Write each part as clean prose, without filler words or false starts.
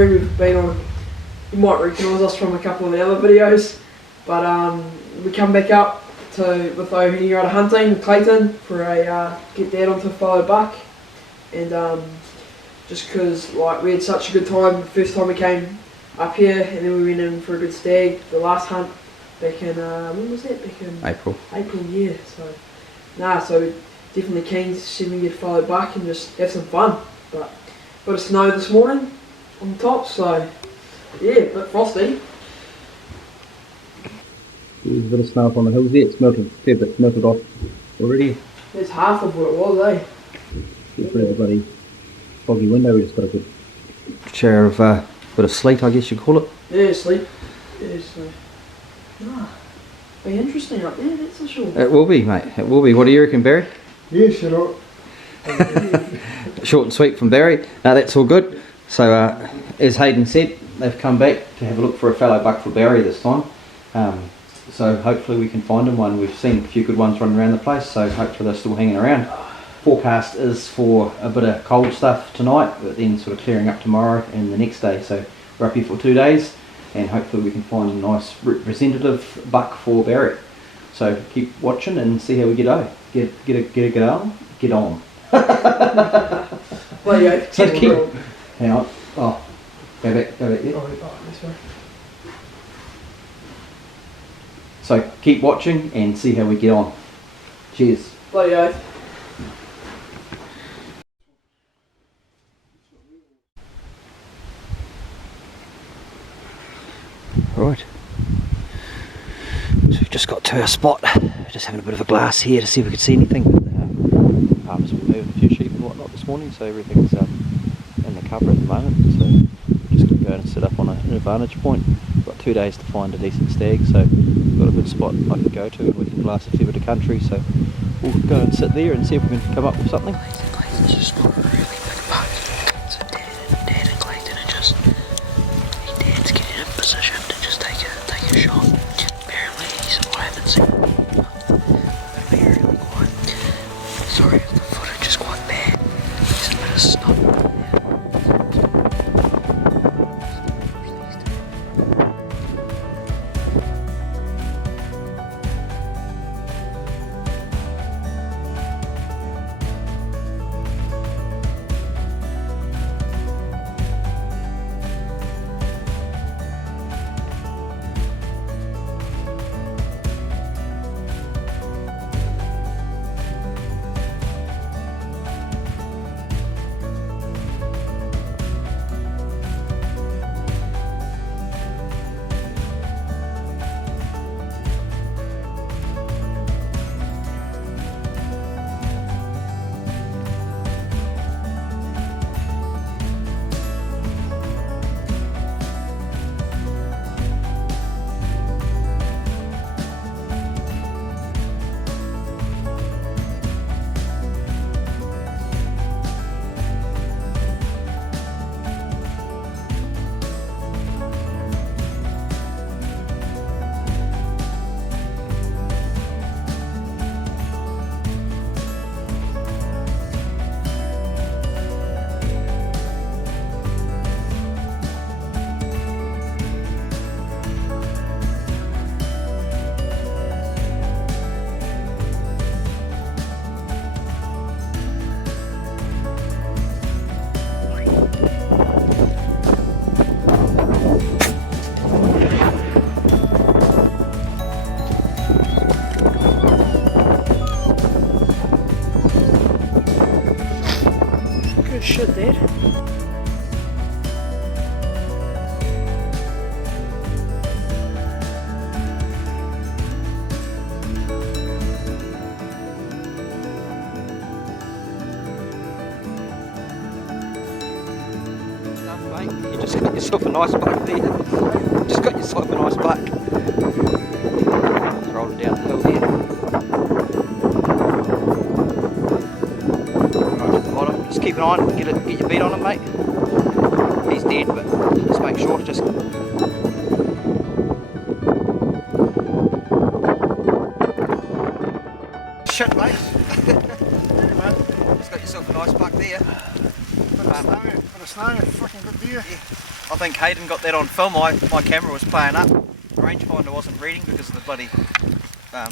Whanganui. We've been on, you might recognise us from a couple of the other videos, but we come back up with Whanganui hunting with Clayton for a get Dad onto a fallow buck, and just because like we had such a good time the first time we came up here, and then we went in for a good stag the last hunt back in when was that? Back in April. April, yeah. So definitely keen to see me get a fallow buck and just have some fun. But bit of snow this morning on the top, so yeah, a bit frosty. There's a bit of snow up on the hills there. It's melted, a fair bit melted off already. That's half of what it was, eh? It's a bloody foggy window. We just got a good share of bit of sleet, I guess you'd call it. Yeah, sleet. Yeah, so be interesting up there, that's for sure. It will be, mate. It will be. What do you reckon, Barry? Yeah, shut up. Short and sweet from Barry. No, that's all good. So, as Hayden said, they've come back to have a look for a fallow buck for Barry this time. So hopefully we can find him one. We've seen a few good ones running around the place, so hopefully they're still hanging around. Forecast is for a bit of cold stuff tonight, but then sort of clearing up tomorrow and the next day. So we're up here for 2 days, and hopefully we can find a nice representative buck for Barry. So keep watching and see how we get on. Get on. Well, yeah. So keep. Hang on. Oh, go back. Yeah. Oh, this way. So keep watching and see how we get on. Cheers. Bloody oath. Right. So we've just got to our spot. Just having a bit of a glass here to see if we could see anything. Farmers will move a few sheep and whatnot this morning, so everything's in the cover at the moment. So we're just going to go and sit up on an advantage point. We've got 2 days to find a decent stag, so we've got a good spot I can go to, and we can glass a fair bit of country. So we'll go and sit there and see if we can come up with something. Clayton's just got a really big buck. So Dad and Clayton are just, Dad's getting in position to just take a shot. Apparently he's, I haven't seen him. They're really quiet. Sorry if the footage is quite bad. There's a bit of snow. Good shit, Dad. Mate, you just got yourself a nice buck there. Just got yourself a nice buck. Rolling down the hill here. Right at the bottom. Just keep an eye on him. Get your beat on him, mate. He's dead, but just make sure. Just shit, mate. Just got yourself a nice buck there. Put a snow, fucking good deer. I think Hayden got that on film. My camera was playing up. The rangefinder wasn't reading because of the bloody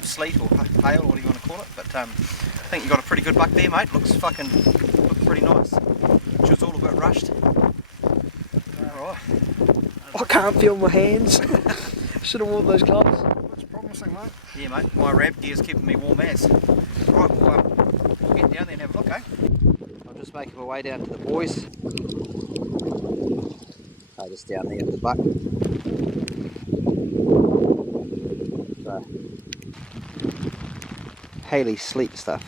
sleet or hail, or what do you want to call it. But I think you got a pretty good buck there, mate. Looks pretty nice. She was all a bit rushed. Alright. I can't feel my hands. Should have worn those gloves. That's promising, mate. Yeah, mate. My ramp gear's keeping me warm as. Right, we'll get down there and have a look, eh? I'm just making my way down to the boys. Oh, just down there with the buck. So, Haley's sleep stuff.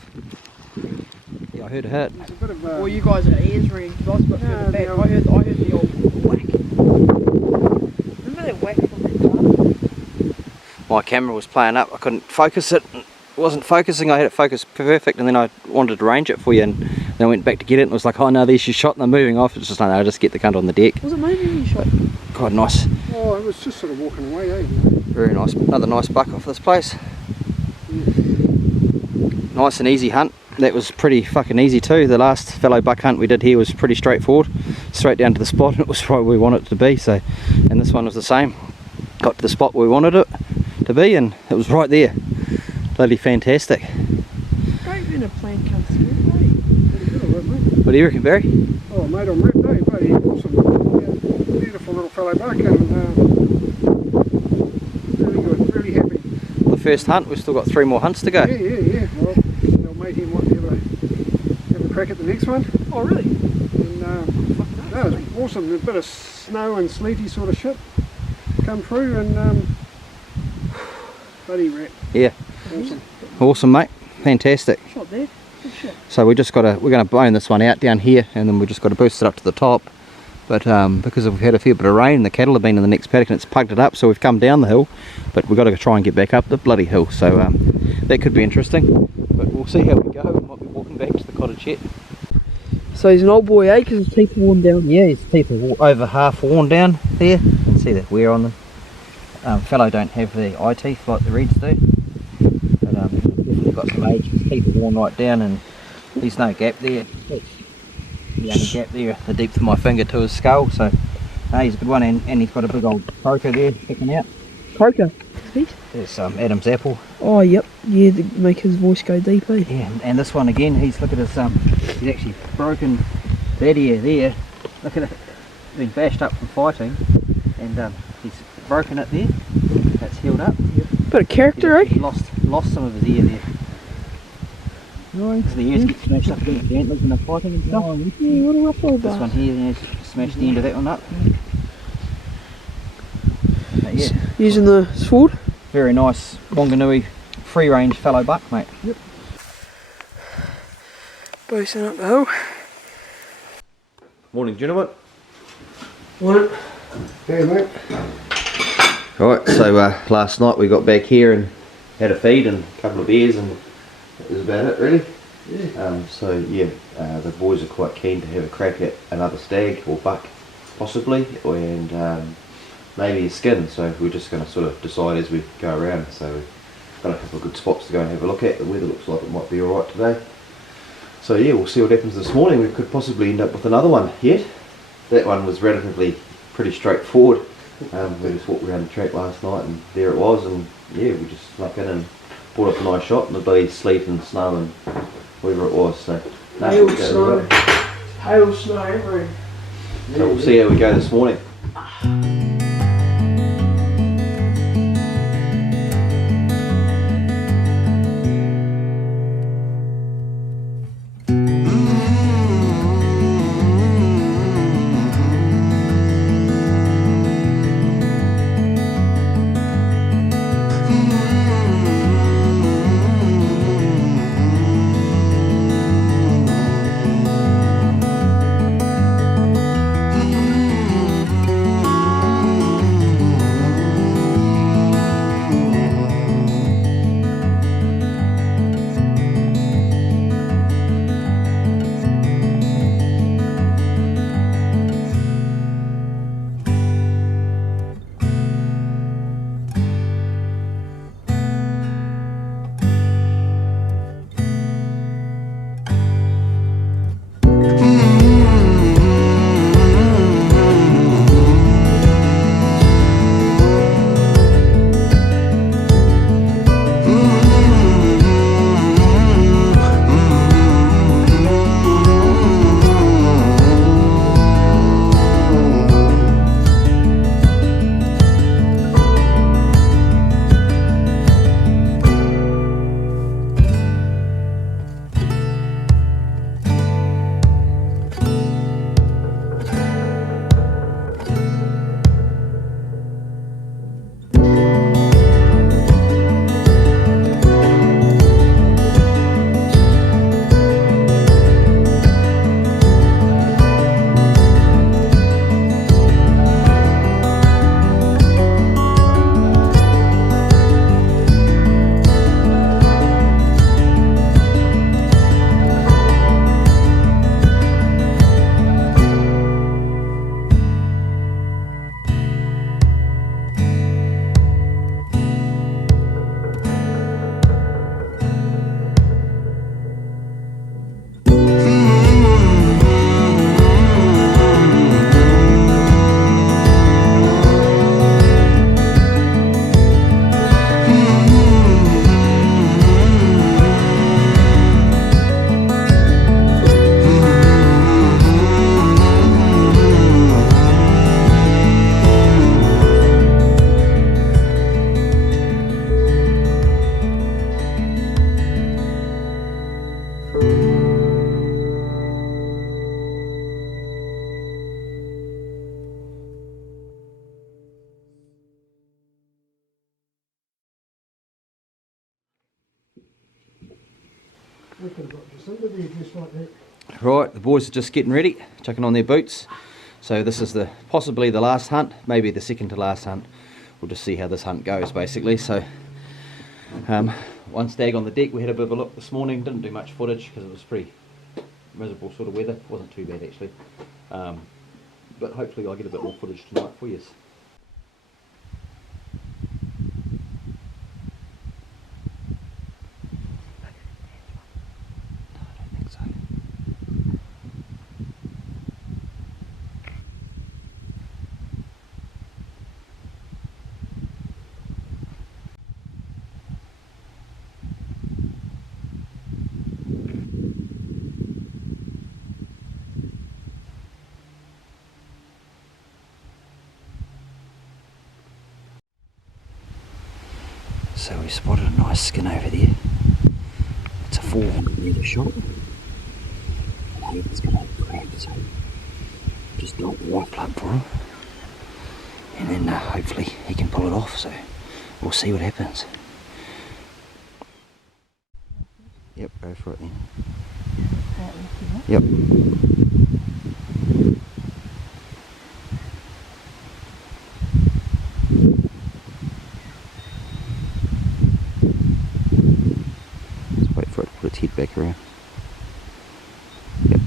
Yeah, I heard a hurt. There's a bit of Well, you guys are ears ringing. I was a bit further back. I heard the old whack. Remember that whack from that car? My camera was playing up. I couldn't focus it. It wasn't focusing. I had it focused perfect, and then I wanted to range it for you, and then I went back to get it, and it was like, oh no, there's your shot, and they're moving off. It's just like, no, I'll just get the cunt on the deck. Was it moving when you shot? Quite nice. Oh, it was just sort of walking away, eh? Very nice. Another nice buck off this place. Nice and easy hunt. That was pretty fucking easy too. The last fallow buck hunt we did here was pretty straightforward. Straight down to the spot, and it was right where we wanted it to be. So, and this one was the same. Got to the spot where we wanted it to be, and it was right there. Bloody fantastic. Great been a planned cunt skin, What do you reckon, Barry? Oh, mate, I'm ripped, eh? Bloody awesome. Yeah, beautiful little fallow buck, and really good, really happy. The first hunt, we've still got 3 more hunts to go. Yeah. Well, they'll make him want to have a crack at the next one. Oh, really? And no, it's awesome. A bit of snow and sleety sort of shit come through, and bloody rat. Yeah. Awesome. Awesome, mate. Fantastic. Shot there. Good shot. So we're going to bone this one out down here, and then we've just got to boost it up to the top. But because we've had a fair bit of rain, the cattle have been in the next paddock and it's pugged it up, so we've come down the hill, but we've got to try and get back up the bloody hill. So that could be interesting, but we'll see how we go. We might be walking back to the cottage yet. So he's an old boy, eh? Because his teeth are worn down. Yeah, his teeth are over half worn down there. You can see that wear on them. Fallow don't have the eye teeth like the reds do, but definitely got some age. His teeth are worn right down, and there's no gap there. The only gap there, the depth of my finger to his skull. So he's a good one, and he's got a big old croaker there sticking out. Croaker? There's Adam's apple. Oh, yep. Yeah, to make his voice go deep, eh? Yeah, and this one again, look at his, he's actually broken that ear there. Look at it, been bashed up from fighting, and he's broken it there. That's healed up. Bit of character, eh? He's lost some of his ear there. Because the ears get smashed up against the antlers when they're fighting and stuff. Yeah, what a rough old This one here, then smashed the end of that one up. But yeah, using the sword. very nice Whanganui free range fallow buck, mate. Yep. Boasting up the hill. Morning, gentlemen. Morning. Hey, mate. Right, so last night we got back here and had a feed and a couple of beers, and that was about it really. Yeah. So yeah, the boys are quite keen to have a crack at another stag or buck possibly, and maybe a skin, so we're just going to sort of decide as we go around. So we've got a couple of good spots to go and have a look at. The weather looks like it might be alright today. So yeah, we'll see what happens this morning. We could possibly end up with another one yet. That one was relatively pretty straightforward. We just walked around the track last night and there it was, and yeah, we just snuck in and brought up a nice shot in the bloody sleet and snow and whatever it was. So Hail, snow. Hail, snow everywhere. So we'll see how we go this morning. We could have got just under there just like that. Right, the boys are just getting ready, chucking on their boots. So this is possibly the last hunt, maybe the second to last hunt. We'll just see how this hunt goes basically. So one stag on the deck. We had a bit of a look this morning, didn't do much footage because it was pretty miserable sort of weather. It wasn't too bad actually, but hopefully I'll get a bit more footage tonight for you. So we spotted a nice skin over there. It's a 400 metre shot. And Hayden's going to have a crack, so just knock the rifle up for him. And then hopefully he can pull it off, so we'll see what happens. Yep, go for it then. Yep. For it to put its head back around. Yep.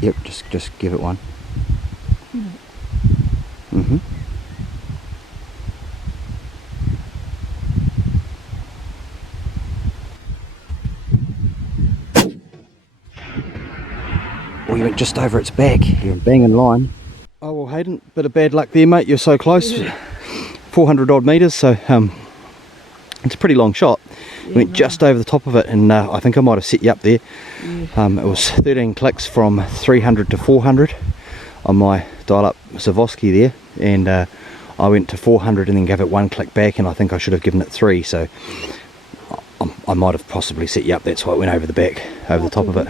Yep, just give it one. Mm-hmm. We went just over its back. You're banging line. Oh well, Hayden, bit of bad luck there, mate. You're so close. 400 odd metres, so it's a pretty long shot. Yeah, went just over the top of it, and I think I might have set you up there. Yeah. It was 13 clicks from 300 to 400 on my dial-up Swarovski there, and I went to 400 and then gave it one click back, and I think I should have given it 3. So I might have possibly set you up. That's why it went over the back, over the top of it.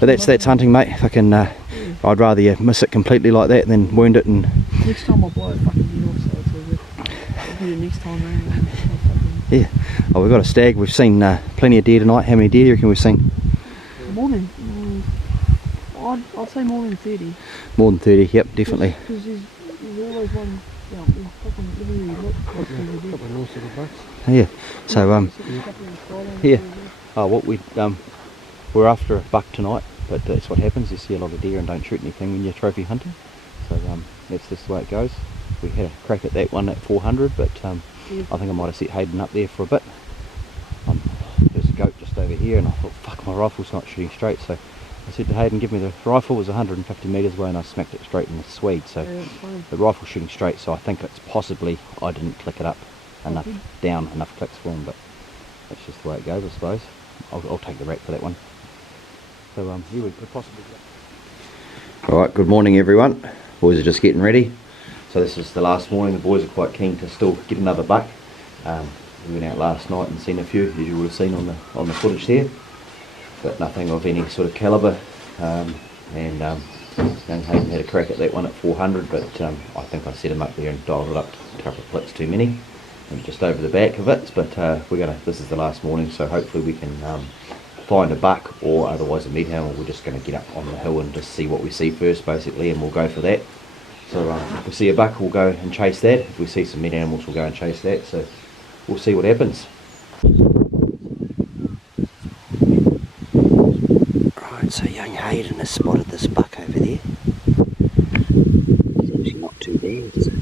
But that's hunting, mate. If I can, I'd rather you miss it completely like that than wound it. And next time I'll blow it fucking dead off, so it's all good. I'll do it next time around. Yeah. Oh, we've got a stag. We've seen plenty of deer tonight. How many deer do you reckon we've seen? More than, I'd say more than 30. More than 30, yep, definitely. Because there's always one, there's fucking everywhere you look. Couple of nice little bucks. Yeah. So yeah. Oh, what we're after a buck tonight, but that's what happens. You see a lot of deer and don't shoot anything when you're trophy hunting. So that's just the way it goes. We had a crack at that one at 400, but I think I might have set Hayden up there for a bit. There's a goat just over here, and I thought, fuck, my rifle's not shooting straight. So I said to Hayden, give me the rifle. It was 150 metres away, and I smacked it straight in the Swede. So the rifle's shooting straight. So I think it's possibly I didn't click it up enough, down enough clicks for him. But that's just the way it goes, I suppose. I'll take the rack for that one. So you would possibly. Alright, good morning everyone. Boys are just getting ready. So this is the last morning. The boys are quite keen to still get another buck. We went out last night and seen a few, as you would have seen on the footage there, but nothing of any sort of calibre. Young Hayden had a crack at that one at 400, but I think I set him up there and dialed it up a couple of clicks too many, and just over the back of it. But this is the last morning, so hopefully we can find a buck, or otherwise a meat animal. We're just going to get up on the hill and just see what we see first basically, and we'll go for that. So if we see a buck, we'll go and chase that. If we see some meat animals, we'll go and chase that. So we'll see what happens. Right, so young Hayden has spotted this buck over there. It's actually not too bad, is it?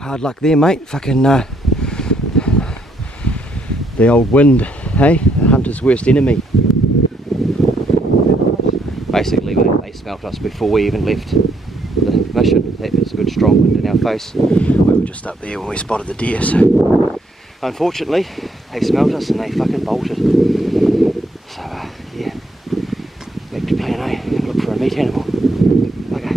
Hard luck there, mate. Fucking the old wind, hey? The hunter's worst enemy. Basically, they smelt us before we even left the mission. That was a good strong wind in our face. We were just up there when we spotted the deer, so unfortunately they smelt us and they fucking bolted. So yeah, back to plan A. Look for a meat animal. Okay.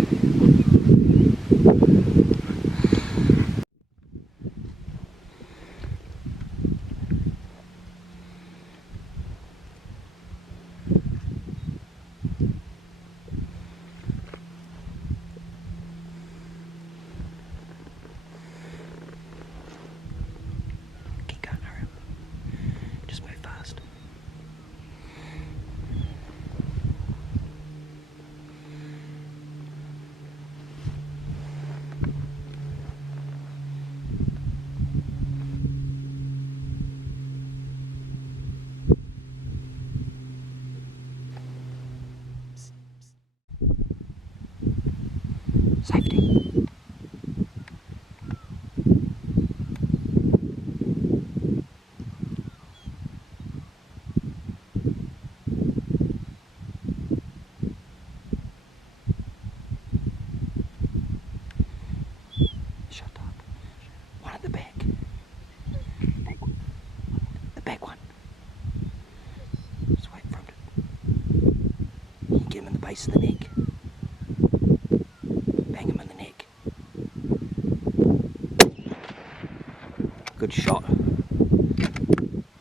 base of the neck. Bang him in the neck. Good shot.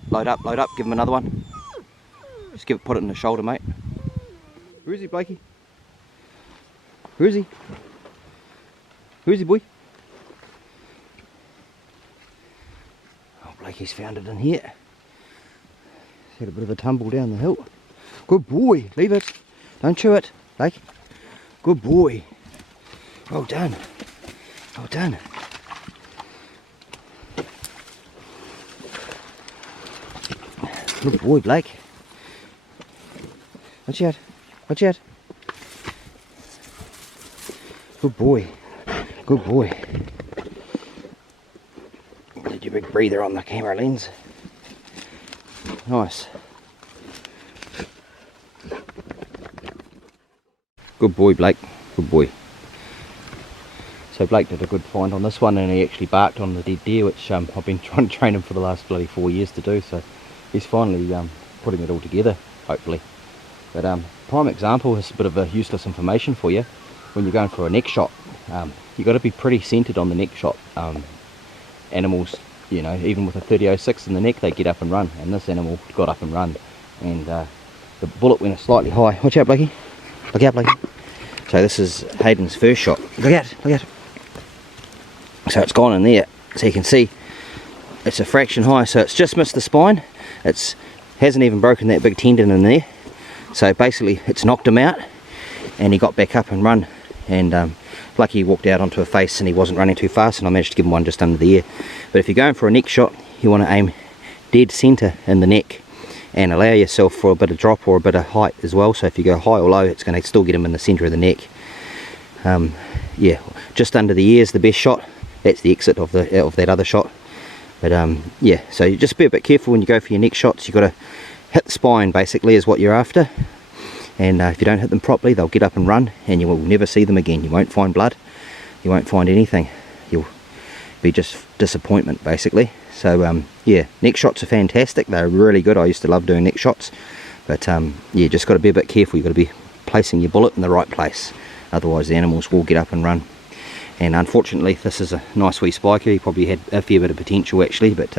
Load up, give him another one. Just put it in the shoulder, mate. Where is he, Blakey? Where is he? Where is he, boy? Oh, Blakey's found it in here. He's had a bit of a tumble down the hill. Good boy, leave it. Don't chew it, Blake. Good boy. Well done. Well done. Good boy, Blake. Watch out. Watch out. Good boy. Good boy. Did your big breather on the camera lens. Nice. Good boy, Blake. Good boy. So Blake did a good find on this one, and he actually barked on the dead deer, which I've been trying to train him for the last bloody 4 years to do. So he's finally putting it all together, hopefully. But prime example is a bit of a useless information for you. When you're going for a neck shot, you've got to be pretty centered on the neck shot. Animals, you know, even with a 30-06 in the neck, they get up and run, and this animal got up and run, and the bullet went slightly high. Watch out, Blakey. Look out, Blakey. So this is Hayden's first shot. Look out, look out. So it's gone in there, so you can see it's a fraction high, so it's just missed the spine. It's hasn't even broken that big tendon in there. So basically it's knocked him out, and he got back up and run, and lucky he walked out onto a face and he wasn't running too fast, and I managed to give him one just under the ear. But if you're going for a neck shot, you want to aim dead center in the neck and allow yourself for a bit of drop or a bit of height as well. So if you go high or low, it's going to still get him in the center of the neck. Yeah, just under the ear is the best shot. That's the exit of that other shot. But yeah, so you just be a bit careful when you go for your neck shots. You've got to hit the spine, basically, is what you're after. And if you don't hit them properly, they'll get up and run, and you will never see them again. You won't find blood, you won't find anything. You'll be just disappointment, basically. So yeah, neck shots are fantastic. They're really good. I used to love doing neck shots. But yeah, just got to be a bit careful. You've got to be placing your bullet in the right place. Otherwise the animals will get up and run. And unfortunately, this is a nice wee spiker. He probably had a fair bit of potential, actually. But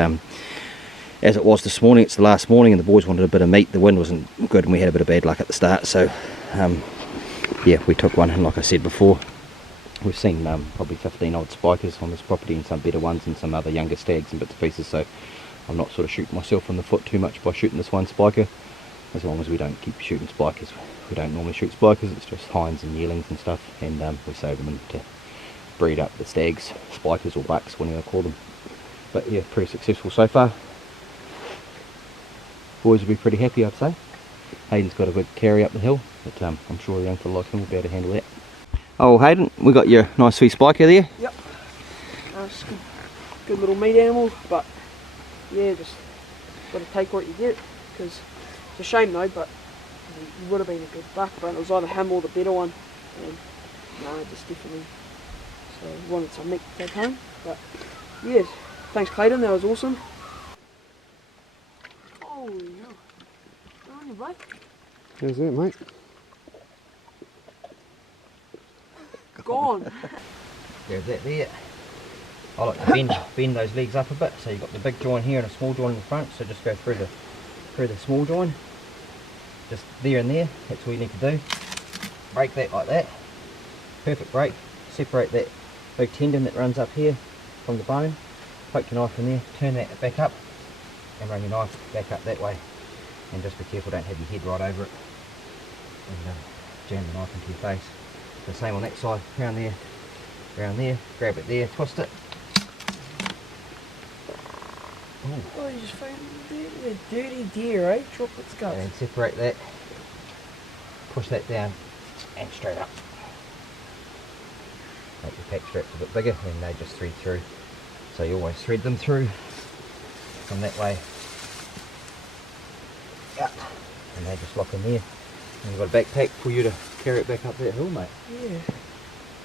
as it was this morning, it's the last morning, and the boys wanted a bit of meat. The wind wasn't good, and we had a bit of bad luck at the start. So yeah, we took one, and like I said before, we've seen probably 15 odd spikers on this property, and some better ones and some other younger stags and bits and pieces. So I'm not sort of shooting myself in the foot too much by shooting this one spiker, as long as we don't keep shooting spikers. We don't normally shoot spikers, it's just hinds and yearlings and stuff, and we save them to breed up the stags, spikers or bucks, whatever you call them. But yeah, pretty successful so far. Boys will be pretty happy, I'd say. Hayden's got a good carry up the hill, but I'm sure a young fella like him will be able to handle that. Oh, Hayden, we got your nice wee spiker there. Yep. It's good little meat animal, but yeah, just got to take what you get, because it's a shame though, but it would have been a good buck, but it was either him or the better one, and no, just definitely, so wanted some meat to take home. But yeah, thanks Clayton, that was awesome. Oh yeah, good on you, Blake. How's that, mate? Gone. There's that there. I like to bend those legs up a bit, so you've got the big join here and a small join in the front, so just go through the small join. Just there and there, that's all you need to do. Break that like that. Perfect break. Separate that big tendon that runs up here from the bone. Poke your knife in there, turn that back up, and run your knife back up that way. And just be careful, don't have your head right over it. And jam the knife into your face. The same on that side, around there, grab it there, twist it. Ooh. Oh, you just found a dirty deer, eh? Chocolate scuds. And separate that, push that down, and straight up. Make your pack straps a bit bigger, and they just thread through. So you always thread them through from that way. Yep. And they just lock in there. And you've got a backpack for you to carry it back up that hill, mate. Yeah.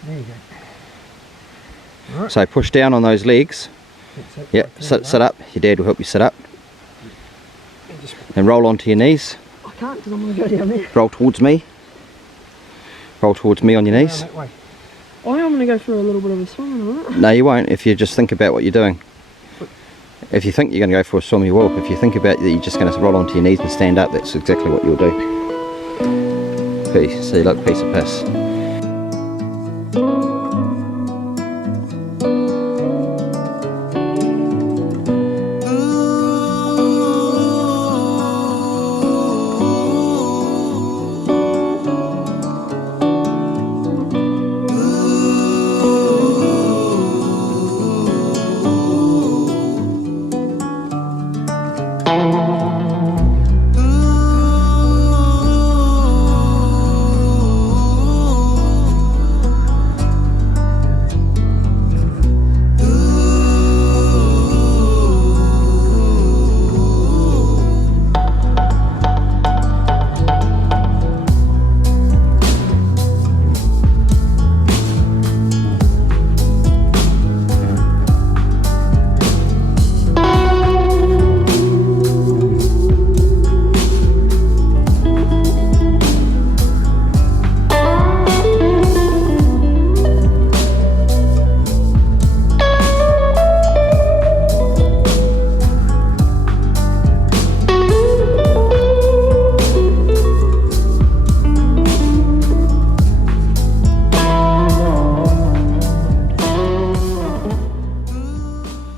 There you go. Right. So push down on those legs. Yep, sit up. Your dad will help you sit up. And roll onto your knees. I can't because I'm going to go down there. Roll towards me. roll towards me on your knees. That way. I am going to go for a little bit of a swim in a minute. No, you won't if you just think about what you're doing. If you think you're going to go for a swim, you will. If you think about that you're just going to roll onto your knees and stand up, that's exactly what you'll do. See, look, piece of piss.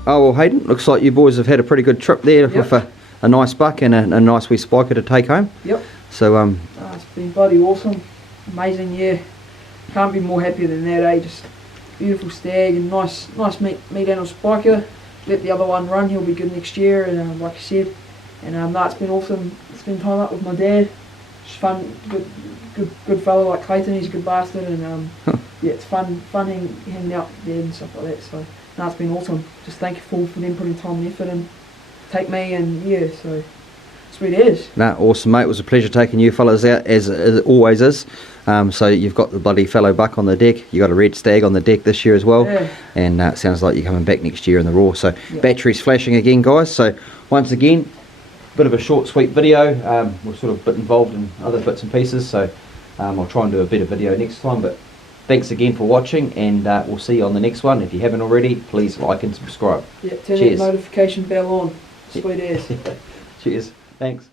Oh well, Hayden, looks like you boys have had a pretty good trip there with a nice buck and a nice wee spiker to take home. Yep. So it's been bloody awesome, amazing year. Can't be more happier than that, eh? Just beautiful stag and nice meat animal spiker. Let the other one run, he'll be good next year. And like I said, and no, it's been awesome. Spend time up with my dad. It's fun, good fellow like Clayton. He's a good bastard, and yeah, it's fun hanging out there and stuff like that. So. No, it's been awesome. Just thankful for them putting time and effort in. Take me and yeah, so sweet as. No, awesome mate. It was a pleasure taking you fellas out as it always is. So you've got the bloody fallow buck on the deck. You got a red stag on the deck this year as well. Yeah. And it sounds like you're coming back next year in the raw. So batteries flashing again, guys. So once again, bit of a short, sweet video. We're sort of a bit involved in other bits and pieces. So I'll try and do a better video next time. But thanks again for watching, and we'll see you on the next one. If you haven't already, please like and subscribe. Yeah, turn that notification bell on. Sweet as. Cheers. Thanks.